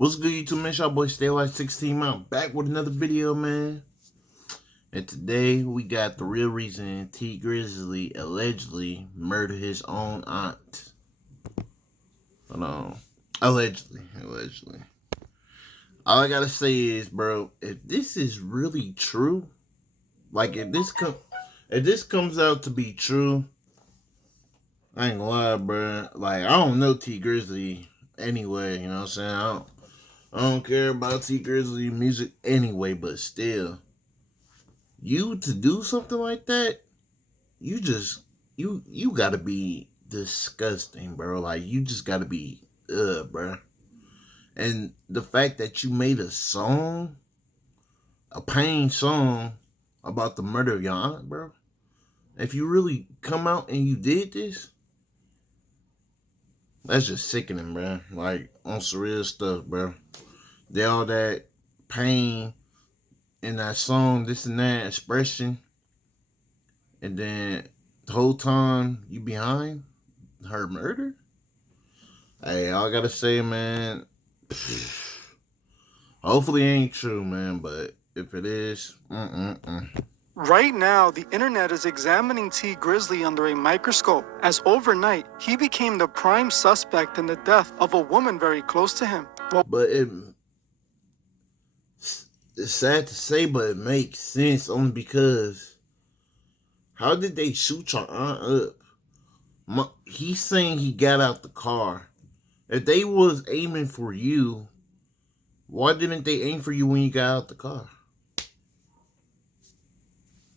What's good, YouTube, man? It's your boy Stay16 man, back with another video, man. And today we got the real reason T Grizzly allegedly murdered his own aunt. Hold on. Allegedly. All I gotta say is, bro, if this is really true, like if this comes out to be true, I ain't gonna lie, bro. Like, I don't know T Grizzly anyway, you know what I'm saying? I don't care about T Grizzly music anyway, but still, you to do something like that, you gotta be disgusting, bro. Like, you just gotta be, bro. And the fact that you made a song, a pain song about the murder of your aunt, bro. If you really come out and you did this, that's just sickening, bro. Like, on some real stuff, bro. They all that pain in that song, this and that expression, and then the whole time you behind her murder. Hey, all I gotta say, man, hopefully it ain't true, man, but if it is, Right now, the internet is examining T Grizzly under a microscope, as overnight, he became the prime suspect in the death of a woman very close to him. But it's sad to say, but it makes sense only because how did they shoot your aunt up? He's saying he got out the car. If they was aiming for you, why didn't they aim for you when you got out the car?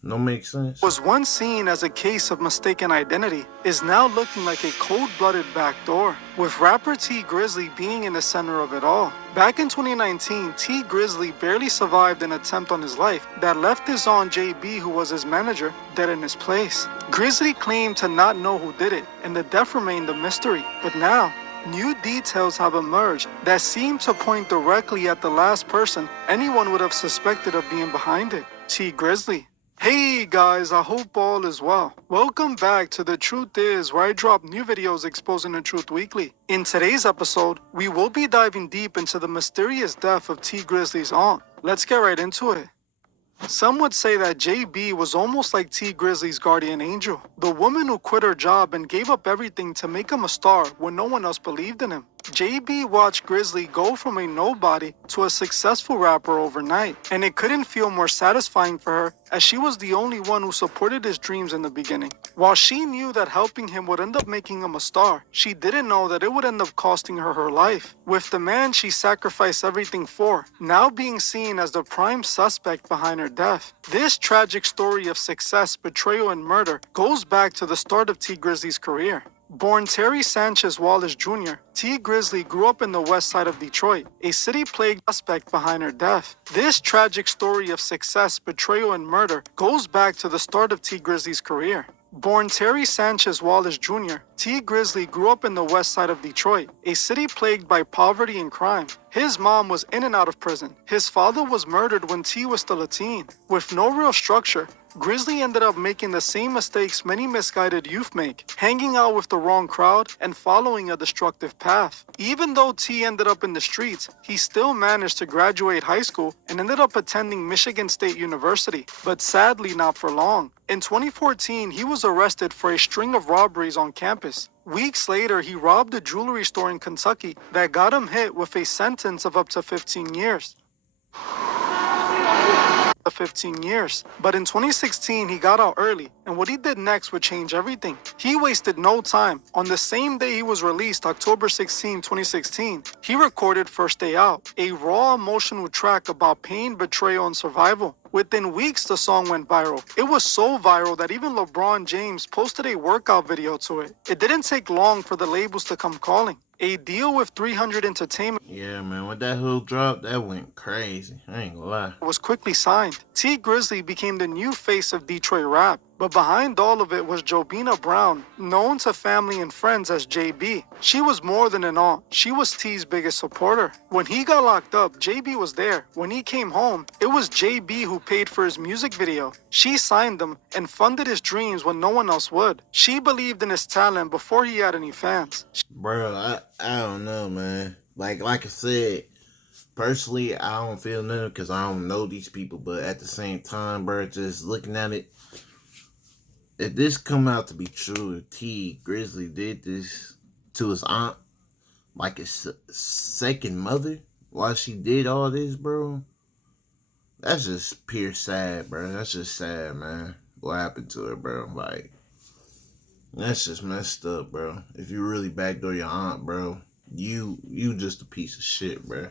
No make sense. Was once seen as a case of mistaken identity is now looking like a cold-blooded backdoor, with rapper T Grizzly being in the center of it all. Back in 2019, T Grizzly barely survived an attempt on his life that left his aunt JB, who was his manager, dead in his place. Grizzly claimed to not know who did it, and the death remained a mystery. But now, new details have emerged that seem to point directly at the last person anyone would have suspected of being behind it, T Grizzly. Hey guys, I hope all is well. Welcome back to The Truth Is, where I drop new videos exposing the truth weekly. In today's episode, we will be diving deep into the mysterious death of T Grizzly's aunt. Let's get right into it. Some would say that JB was almost like T Grizzly's guardian angel, the woman who quit her job and gave up everything to make him a star when no one else believed in him. JB watched Grizzly go from a nobody to a successful rapper overnight, and it couldn't feel more satisfying for her as she was the only one who supported his dreams in the beginning. While she knew that helping him would end up making him a star, she didn't know that it would end up costing her her life, with the man she sacrificed everything for now being seen as the prime suspect behind her death. This tragic story of success, betrayal, and murder goes back to the start of T Grizzly's career. Born Terry Sanchez Wallace Jr., T Grizzly grew up in the west side of Detroit, a city plagued suspect behind her death. This tragic story of success, betrayal, and murder goes back to the start of T Grizzly's career. Born Terry Sanchez Wallace Jr., T Grizzly grew up in the west side of Detroit, a city plagued by poverty and crime. His mom was in and out of prison. His father was murdered when T was still a teen. With no real structure, Grizzly ended up making the same mistakes many misguided youth make, hanging out with the wrong crowd and following a destructive path. Even though T ended up in the streets, he still managed to graduate high school and ended up attending Michigan State University, but sadly not for long. In 2014, he was arrested for a string of robberies on campus. Weeks later, he robbed a jewelry store in Kentucky that got him hit with a sentence of up to 15 years. But in 2016, he got out early, and what he did next would change everything. He wasted no time. On the same day he was released, October 16, 2016, he recorded First Day Out, a raw emotional track about pain, betrayal, and survival. Within weeks, the song went viral. It was so viral that even LeBron James posted a workout video to it. It didn't take long for the labels to come calling. A deal with 300 Entertainment, yeah, man, when that hook dropped, that went crazy. I ain't gonna lie. Was quickly signed. T Grizzly became the new face of Detroit rap. But behind all of it was Jobina Brown, known to family and friends as JB. She was more than an aunt. She was T's biggest supporter. When he got locked up, JB was there. When he came home, it was JB who paid for his music video. She signed him and funded his dreams when no one else would. She believed in his talent before he had any fans. Bro, I don't know, man. Like I said, personally, I don't feel nothing because I don't know these people. But at the same time, bro, just looking at it, if this come out to be true, if T Grizzly did this to his aunt, like his second mother, while she did all this, bro, that's just pure sad, bro. That's just sad, man. What happened to her, bro? Like, that's just messed up, bro. If you really backdoor your aunt, bro, you just a piece of shit, bro.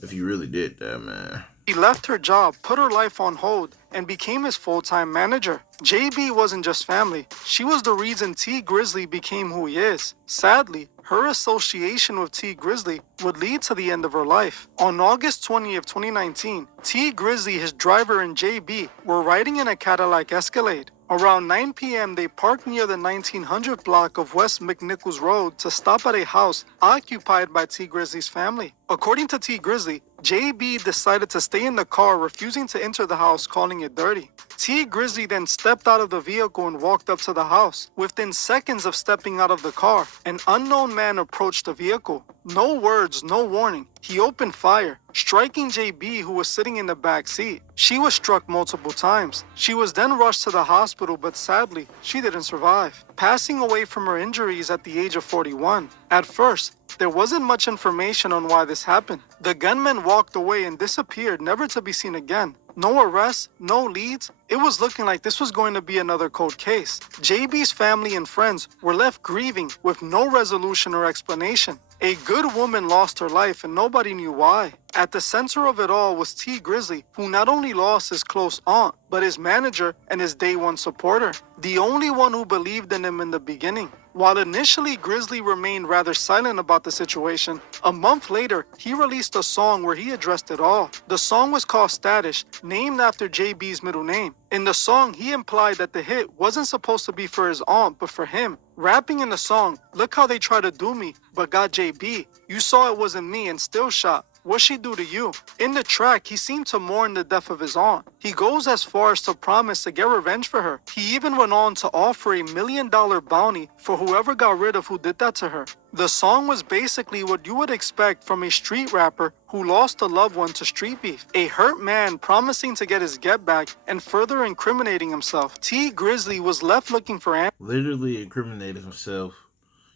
If you really did that, man. She left her job, put her life on hold, and became his full-time manager. JB wasn't just family. She was the reason T Grizzly became who he is. Sadly, her association with T Grizzly would lead to the end of her life. On August 20th, 2019, T Grizzly, his driver, and JB were riding in a Cadillac Escalade. Around 9 p.m., they parked near the 1900 block of West McNichols Road to stop at a house occupied by T Grizzly's family. According to T Grizzly, JB decided to stay in the car, refusing to enter the house, calling it dirty. T Grizzly then stepped out of the vehicle and walked up to the house. Within seconds of stepping out of the car, an unknown man approached the vehicle. No words, no warning. He opened fire, striking JB, who was sitting in the back seat. She was struck multiple times. She was then rushed to the hospital, but sadly, she didn't survive, passing away from her injuries at the age of 41. At first, there wasn't much information on why this happened. The gunman walked away and disappeared, never to be seen again. No arrests, no leads. It was looking like this was going to be another cold case. JB's family and friends were left grieving with no resolution or explanation. A good woman lost her life and nobody knew why. At the center of it all was T Grizzly, who not only lost his close aunt, but his manager and his day one supporter, the only one who believed in him in the beginning. While initially Grizzly remained rather silent about the situation, a month later, he released a song where he addressed it all. The song was called Status, named after JB's middle name. In the song, he implied that the hit wasn't supposed to be for his aunt, but for him. Rapping in the song, "Look how they try to do me, but got JB. You saw it wasn't me and still shot. What she do to you?" In the track, he seemed to mourn the death of his aunt. He goes as far as to promise to get revenge for her. He even went on to offer $1 million bounty for whoever got rid of who did that to her. The song was basically what you would expect from a street rapper who lost a loved one to street beef. A hurt man promising to get his get back and further incriminating himself. T Grizzly was left looking for answers. Literally incriminated himself.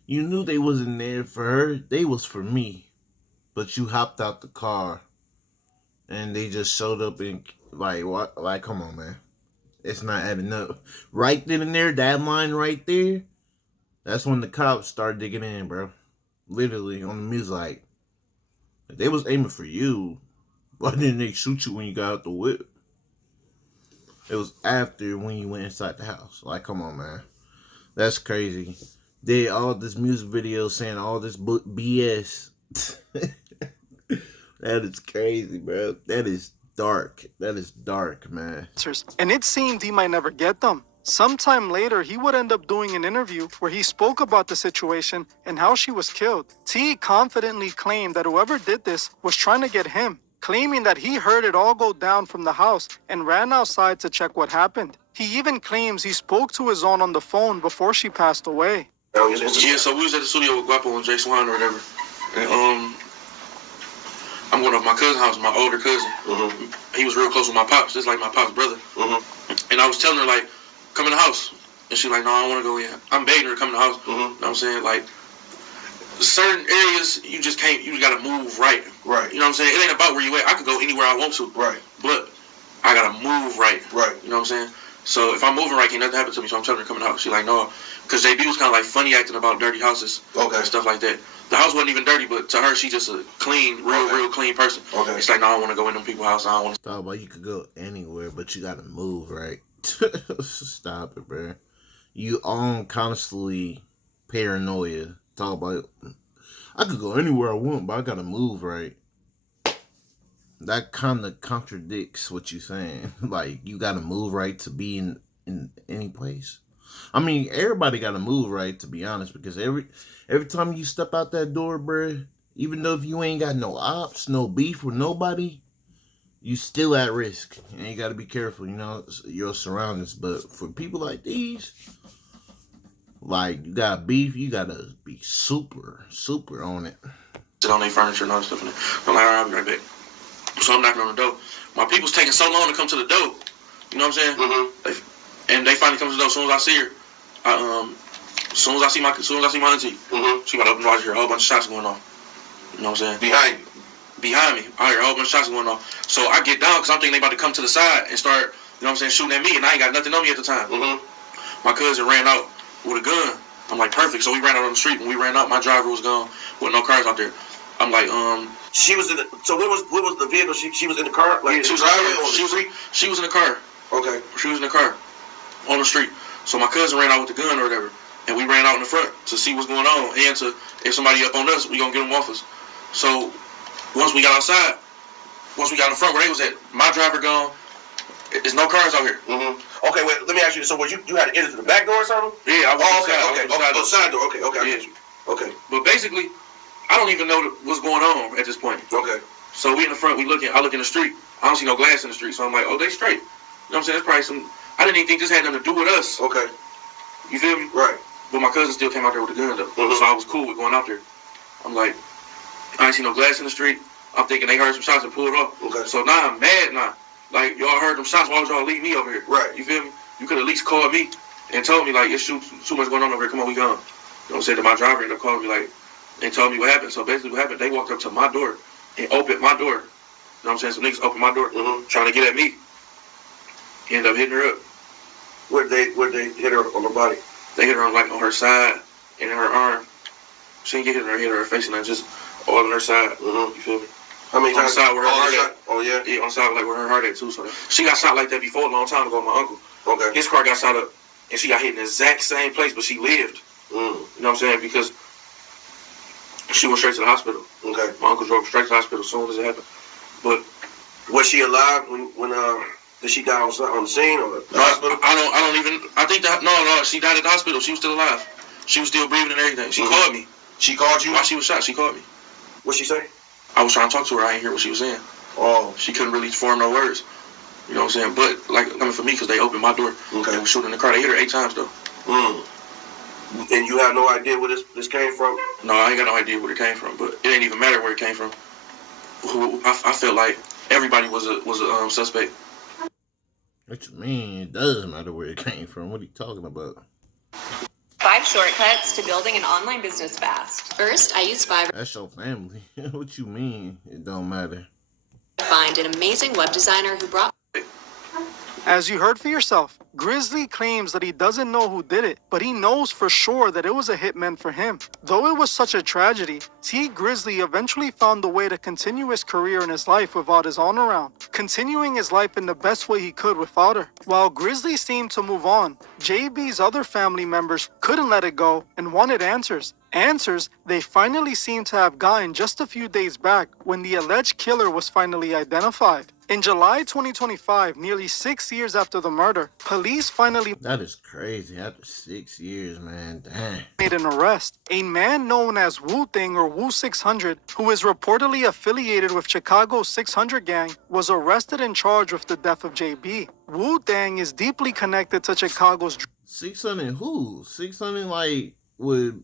You knew they wasn't there for her. They was for me. But you hopped out the car and they just showed up and like what? Like, come on, man. It's not adding up. Right then and there, that line right there, that's when the cops started digging in, bro. Literally on the music, like, if they was aiming for you, why didn't they shoot you when you got out the whip? It was after when you went inside the house. Like, come on, man. That's crazy. They all this music video saying all this BS. That is crazy, bro. That is dark. That is dark, man. And it seemed he might never get them. Sometime later, he would end up doing an interview where he spoke about the situation and how she was killed. T confidently claimed that whoever did this was trying to get him, claiming that he heard it all go down from the house and ran outside to check what happened. He even claims he spoke to his aunt on the phone before she passed away. Yeah, so we was at the studio with Guapo and Jay Swan or whatever. And I'm going to my cousin's house, my older cousin. Mm-hmm. He was real close with my pops, just like my pop's brother. Mm-hmm. And I was telling her, like, come in the house. And she's like, no, I don't want to go in. I'm begging her to come in the house. Mm-hmm. You know what I'm saying? Like, certain areas, you just can't, you got to move right. Right. You know what I'm saying? It ain't about where you at. I could go anywhere I want to. Right. But I got to move right. Right. You know what I'm saying? So if I'm moving right, can't nothing happen to me. So I'm telling her to come in the house. She's like, no. Because JB was kind of like funny acting about dirty houses. Okay. And stuff like that. The house wasn't even dirty, but to her, she just a clean, real clean person. Okay. It's like, no, I don't want to go in them people's house. I don't want to. Talk about you could go anywhere, but you got to move, right? Stop it, bro. You own constantly paranoia. Talk about, I could go anywhere I want, but I got to move, right? That kind of contradicts what you're saying. Like, you got to move right to be in any place. I mean, everybody got to move right, to be honest, because every time you step out that door, bruh, even though if you ain't got no ops, no beef with nobody, you still at risk. And you got to be careful, you know, your surroundings. But for people like these, like, you got beef, you got to be super on it. sit on their furniture and all that stuff. And I'm like, all right, I'll be right back. So I'm knocking on the door. My people's taking so long to come to the door. You know what I'm saying? Mm-hmm. And they finally come to the door. As soon as I see her, as soon as I see my auntie, she about to open the door. I hear a whole bunch of shots going off. You know what I'm saying? Behind me, I hear a whole bunch of shots going off. So I get down because I'm thinking they about to come to the side and start, you know what I'm saying, shooting at me, and I ain't got nothing on me at the time. My cousin ran out with a gun. I'm like, perfect. So we ran out on the street. When we ran out, my driver was gone with no cars out there. I'm like, She was in the. So what was the vehicle? She was in the car. Like she was in the car. Okay. She was in the car on the street. So my cousin ran out with the gun or whatever, and we ran out in the front to see what's going on and to if somebody up on us, we gonna get them off us. So once we got outside, once we got in front where they was at, my driver gone. There's no cars out here. Okay, wait. Let me ask you. So was you had to enter to the back door or something? Yeah, I was. Okay. Side door. Okay. Yeah. Okay. But basically, I don't even know what's going on at this point. Okay. So we in the front, I look in the street. I don't see no glass in the street, so I'm like, oh, they straight. You know what I'm saying? That's probably some. I didn't even think this had nothing to do with us. Okay. You feel me? Right. But my cousin still came out there with a gun though, so I was cool with going out there. I'm like, I ain't see no glass in the street. I'm thinking they heard some shots and pulled off. Okay. So now I'm mad now. Like, y'all heard them shots, why would y'all leave me over here? Right. You feel me? You could at least call me and told me, like, it's too much going on over here. Come on, we gone. You know what I'm saying? To my driver ended up calling me, like, and told me what happened. So basically what happened, they walked up to my door and opened my door. You know what I'm saying? Some niggas opened my door trying to get at me. He ended up hitting her up. Where'd they hit her on the body? They hit her on, like, on her side and in her arm. She didn't get hit her face, and then just all on her side. You feel me? How many times? On the side where her heart at. Oh, yeah? Yeah, on the side like where her heart at, too. So she got shot like that before a long time ago, my uncle. Okay. His car got shot up, and she got hit in the exact same place, but she lived. You know what I'm saying? Because she went straight to the hospital. Okay. My uncle drove straight to the hospital as soon as it happened. But was she alive when did she die on the scene or the hospital? I don't even. I think that no. She died at the hospital. She was still alive. She was still breathing and everything. She called me. She called you while she was shot. She called me. What'd she say? I was trying to talk to her. I didn't hear what she was saying. Oh. She couldn't really form no words. You know what I'm saying? But like, I mean, for me, because they opened my door. Okay. They were shooting in the car. They hit her 8 times though. And you have no idea where this came from? No, I ain't got no idea where it came from. But it ain't even matter where it came from. I felt like everybody was a suspect. What you mean? It doesn't matter where it came from. What are you talking about? 5 shortcuts to building an online business fast. First, I use Fiverr That's your family. What you mean? It don't matter. to find an amazing web designer who brought. As you heard for yourself, Grizzly claims that he doesn't know who did it, but he knows for sure that it was a hitman for him. Though it was such a tragedy, T. Grizzly eventually found a way to continue his career in his life without his aunt around, continuing his life in the best way he could without her. While Grizzly seemed to move on, JB's other family members couldn't let it go and wanted answers. Answers they finally seemed to have gotten just a few days back when the alleged killer was finally identified. In July 2025, nearly 6 years after the murder, police finally That is crazy. After 6 years, man. Damn. made an arrest. A man known as Wu-Ting or Wu-600, who is reportedly affiliated with Chicago's 600 gang, was arrested and charged with the death of JB. Wu-Tang is deeply connected to Chicago's 600 who? 600 like with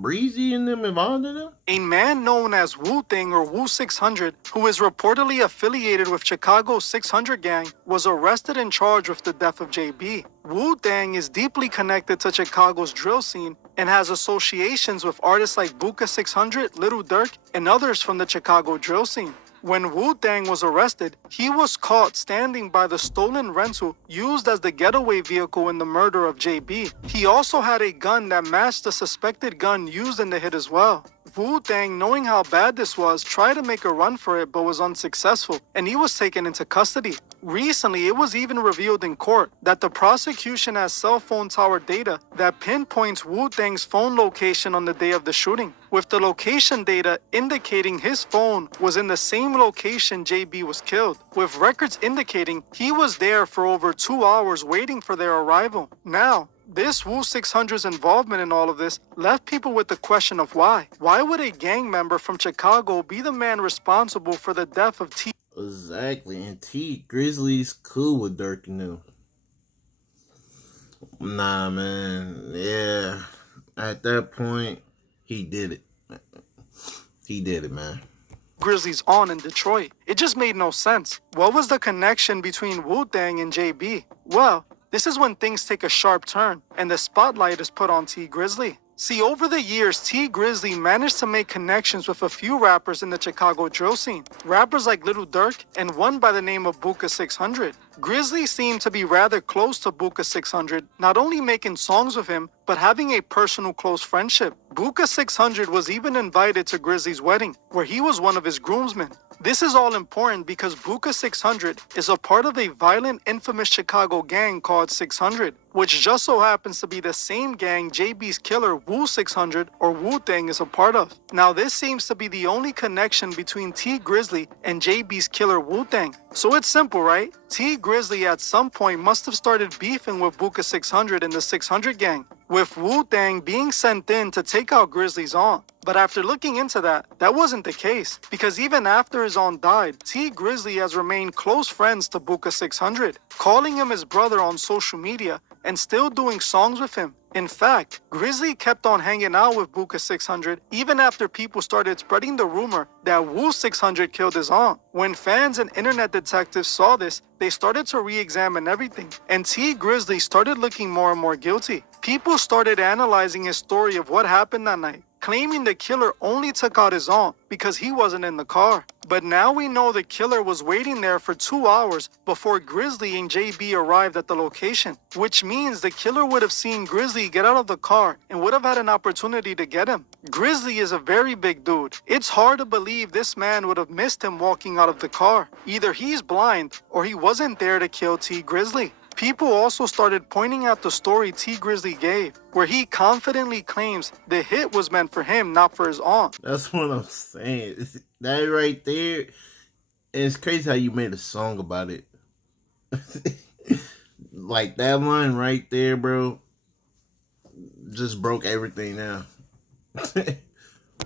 Breezy and them involved in them? A man known as Wu-Ting or Wu-600, who is reportedly affiliated with Chicago's 600 gang, was arrested and charged with the death of JB. Wu-Tang is deeply connected to Chicago's drill scene and has associations with artists like Buka 600, Little Durk, and others from the Chicago drill scene. When Wu-Tang was arrested, he was caught standing by the stolen rental used as the getaway vehicle in the murder of JB. He also had a gun that matched the suspected gun used in the hit as well. Wu-Tang, knowing how bad this was, tried to make a run for it but was unsuccessful, and he was taken into custody. Recently, it was even revealed in court that the prosecution has cell phone tower data that pinpoints Wu-Tang's phone location on the day of the shooting, with the location data indicating his phone was in the same location JB was killed, with records indicating he was there for over 2 hours waiting for their arrival. Now, this Wu-600's involvement in all of this left people with the question of why. Why would a gang member from Chicago be the man responsible for the death of T? Exactly. And T. Grizzly's cool with Dirk and them. Nah, man. Yeah. At that point, he did it. He did it, man. Grizzly's on in Detroit. It just made no sense. What was the connection between Wu-Tang and JB? Well, this is when things take a sharp turn and the spotlight is put on T Grizzly. See, over the years, T Grizzly managed to make connections with a few rappers in the Chicago drill scene. Rappers like Little Durk and one by the name of Buka 600. Grizzly seemed to be rather close to Buka 600, not only making songs with him, but having a personal close friendship. Buka 600 was even invited to Grizzly's wedding, where he was one of his groomsmen. This is all important because Buka 600 is a part of a violent, infamous Chicago gang called 600, which just so happens to be the same gang JB's killer Wu 600 or Wu-Tang is a part of. Now this seems to be the only connection between T Grizzly and JB's killer Wu-Tang. So it's simple, right? T Grizzly at some point must have started beefing with Buka 600 and the 600 gang, with Wu-Tang being sent in to take out Grizzly's aunt. But after looking into that, that wasn't the case, because even after his aunt died, T Grizzly has remained close friends to Buka 600, calling him his brother on social media and still doing songs with him. In fact, Grizzly kept on hanging out with Buka 600 even after people started spreading the rumor that Wu 600 killed his aunt. When fans and internet detectives saw this, they started to re-examine everything, and T Grizzly started looking more and more guilty. People started analyzing his story of what happened that night, claiming the killer only took out his aunt because he wasn't in the car. But now we know the killer was waiting there for 2 hours before Grizzly and JB arrived at the location, which means the killer would have seen Grizzly get out of the car and would have had an opportunity to get him. Grizzly is a very big dude. It's hard to believe this man would have missed him walking out of the car. Either he's blind or he wasn't there to kill T Grizzly. People also started pointing out the story T Grizzly gave, where he confidently claims the hit was meant for him, not for his aunt. That's what I'm saying. That right there, it's crazy how you made a song about it. Like that line right there, bro, just broke everything down.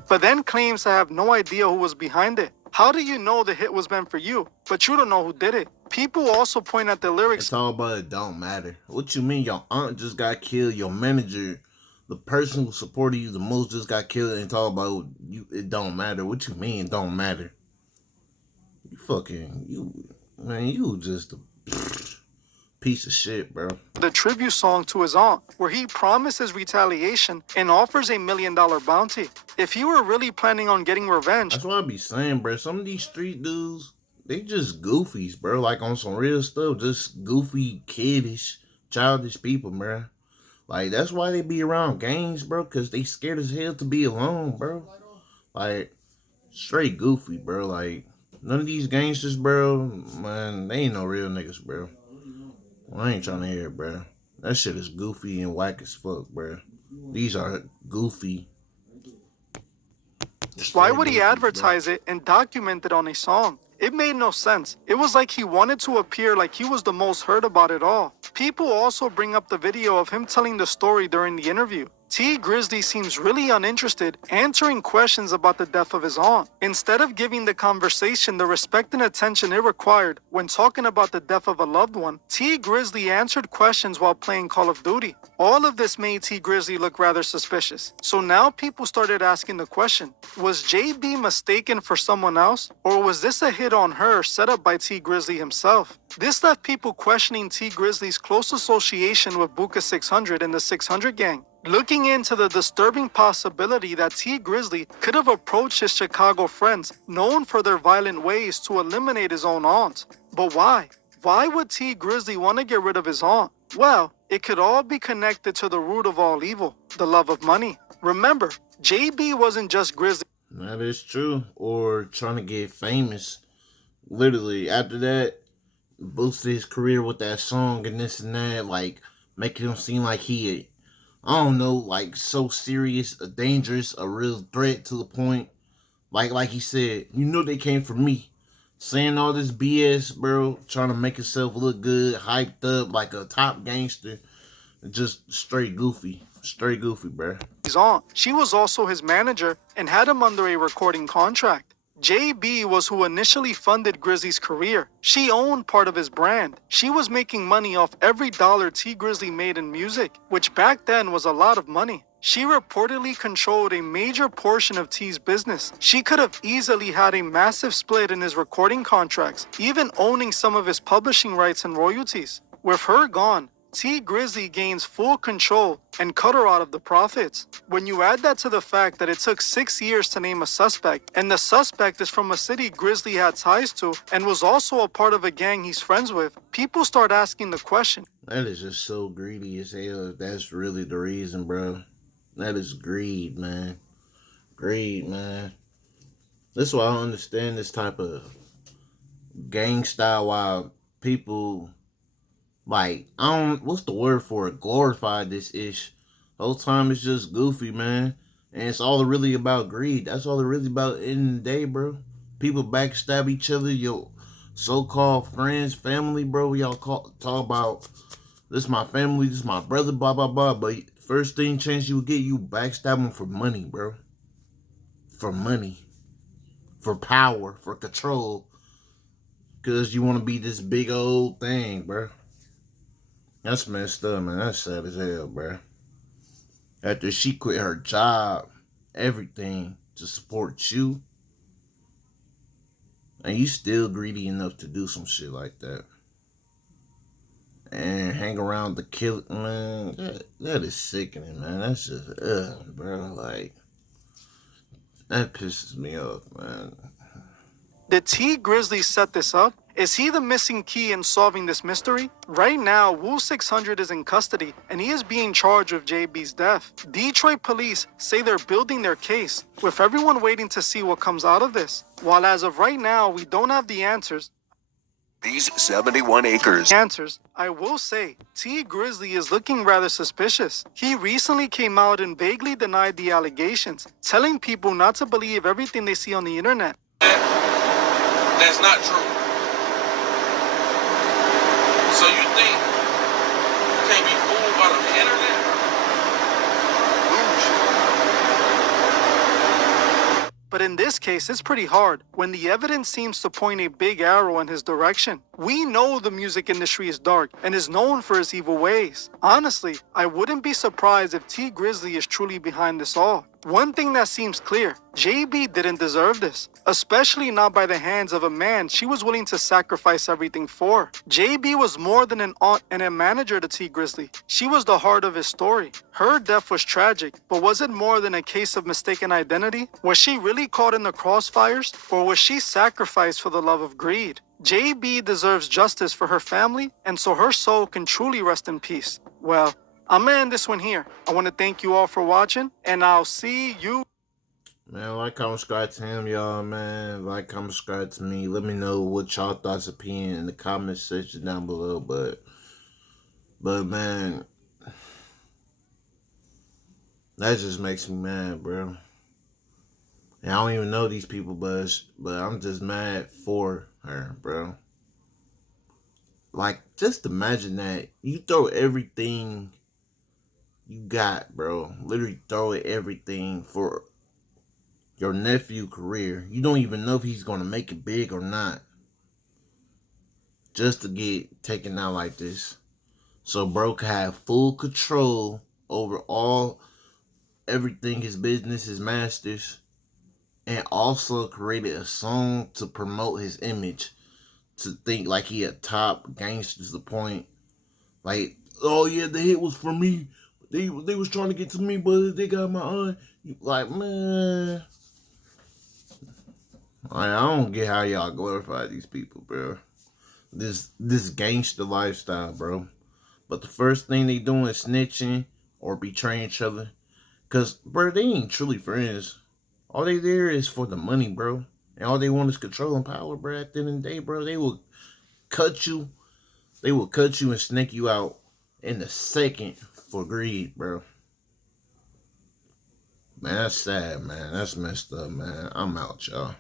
But then claims to have no idea who was behind it. How do you know the hit was meant for you, but you don't know who did it? People also point at the lyrics. It's all about it don't matter. What you mean your aunt just got killed, your manager, the person who supported you the most just got killed, and talk about you, it don't matter. What you mean it don't matter? You just a piece of shit, bro. The tribute song to his aunt, where he promises retaliation and offers $1 million bounty. If you were really planning on getting revenge. That's what I be saying, bro. Some of these street dudes, they just goofies, bro. Like on some real stuff, just goofy, kiddish, childish people, bro. Like that's why they be around gangs, bro, because they scared as hell to be alone, bro. Like straight goofy, bro. Like none of these gangsters, bro, man, they ain't no real niggas, bro. Well, I ain't trying to hear it, bro. That shit is goofy and whack as fuck, bro. These are goofy. Why would he advertise it and document it on a song? It made no sense. It was like he wanted to appear like he was the most heard about it all. People also bring up the video of him telling the story during the interview. T Grizzly seems really uninterested, answering questions about the death of his aunt. Instead of giving the conversation the respect and attention it required when talking about the death of a loved one, T Grizzly answered questions while playing Call of Duty. All of this made T Grizzly look rather suspicious. So now people started asking the question, was JB mistaken for someone else? Or was this a hit on her set up by T Grizzly himself? This left people questioning T Grizzly's close association with Buka 600 and the 600 gang, looking into the disturbing possibility that T Grizzly could have approached his Chicago friends, known for their violent ways, to eliminate his own aunt. But why? Why would T Grizzly want to get rid of his aunt? Well, it could all be connected to the root of all evil, the love of money. Remember, JB wasn't just Grizzly. That is true. Or trying to get famous. Literally, after that, boosted his career with that song and this and that, like making him seem like he, I don't know, like so serious, dangerous, a real threat to the point. Like he said, you know they came for me. Saying all this BS, bro, trying to make himself look good, hyped up like a top gangster. Just straight goofy, bro. His aunt, she was also his manager and had him under a recording contract. JB was who initially funded Grizzly's career. She owned part of his brand. She was making money off every dollar T Grizzly made in music, which back then was a lot of money. She reportedly controlled a major portion of T's business. She could have easily had a massive split in his recording contracts, even owning some of his publishing rights and royalties. With her gone, T Grizzly gains full control and cut her out of the profits. When you add that to the fact that it took 6 years to name a suspect, and the suspect is from a city Grizzly had ties to and was also a part of a gang he's friends with, people start asking the question. That is just so greedy as hell. If that's really the reason, bro. That is greed, man. Greed, man. That's why I don't understand this type of gang style while people, like, what's the word for it? Glorify this ish. The whole time it's just goofy, man. And it's all really about greed. That's all it really about in the day, bro. People backstab each other, your so-called friends, family, bro. Y'all talk about, this my family, this my brother, blah, blah, blah. But first thing chance you would get, you backstab them for money, bro. For money. For power. For control. Because you want to be this big old thing, bro. That's messed up, man. That's sad as hell, bro. After she quit her job, everything to support you, and you still greedy enough to do some shit like that. And hang around the killer, man. That is sickening, man. That's just, bro. Like, that pisses me off, man. Did T Grizzly set this up? Is he the missing key in solving this mystery? Right now, Wu 600 is in custody, and he is being charged with JB's death. Detroit police say they're building their case, with everyone waiting to see what comes out of this. While as of right now, we don't have the answers. These 71 acres. I will say, T Grizzly is looking rather suspicious. He recently came out and vaguely denied the allegations, telling people not to believe everything they see on the internet. That's not true. So you think you can't be fooled by the internet? But in this case, it's pretty hard when the evidence seems to point a big arrow in his direction. We know the music industry is dark and is known for its evil ways. Honestly, I wouldn't be surprised if T Grizzly is truly behind this all. One thing that seems clear, JB didn't deserve this, especially not by the hands of a man she was willing to sacrifice everything for. JB was more than an aunt and a manager to T Grizzly. She was the heart of his story. Her death was tragic, but was it more than a case of mistaken identity? Was she really caught in the crossfires, or was she sacrificed for the love of greed? JB deserves justice for her family, and so her soul can truly rest in peace. Well, I'm gonna end this one here. I want to thank you all for watching, and I'll see you. Man, like, comment, subscribe to him, y'all, man. Like, comment, subscribe to me. Let me know what y'all thoughts, opinion in the comment section down below. But man, that just makes me mad, bro. And I don't even know these people, but I'm just mad for her, bro. Like, just imagine that. You throw everything you got, bro. Literally throw everything for your nephew career. You don't even know if he's going to make it big or not. Just to get taken out like this. So bro can have full control over everything, his business, his masters. And also created a song to promote his image. To think like he a top gangster to the point. Like, oh yeah, the hit was for me. They was trying to get to me, but they got my aunt. Like, man. I don't get how y'all glorify these people, bro. This gangster lifestyle, bro. But the first thing they doing is snitching or betraying each other. Because, bro, they ain't truly friends. All they there is for the money, bro. And all they want is control and power, bro. At the end of the day, bro, they will cut you. They will cut you and snake you out in a second for greed, bro. Man, that's sad, man. That's messed up, man. I'm out, y'all.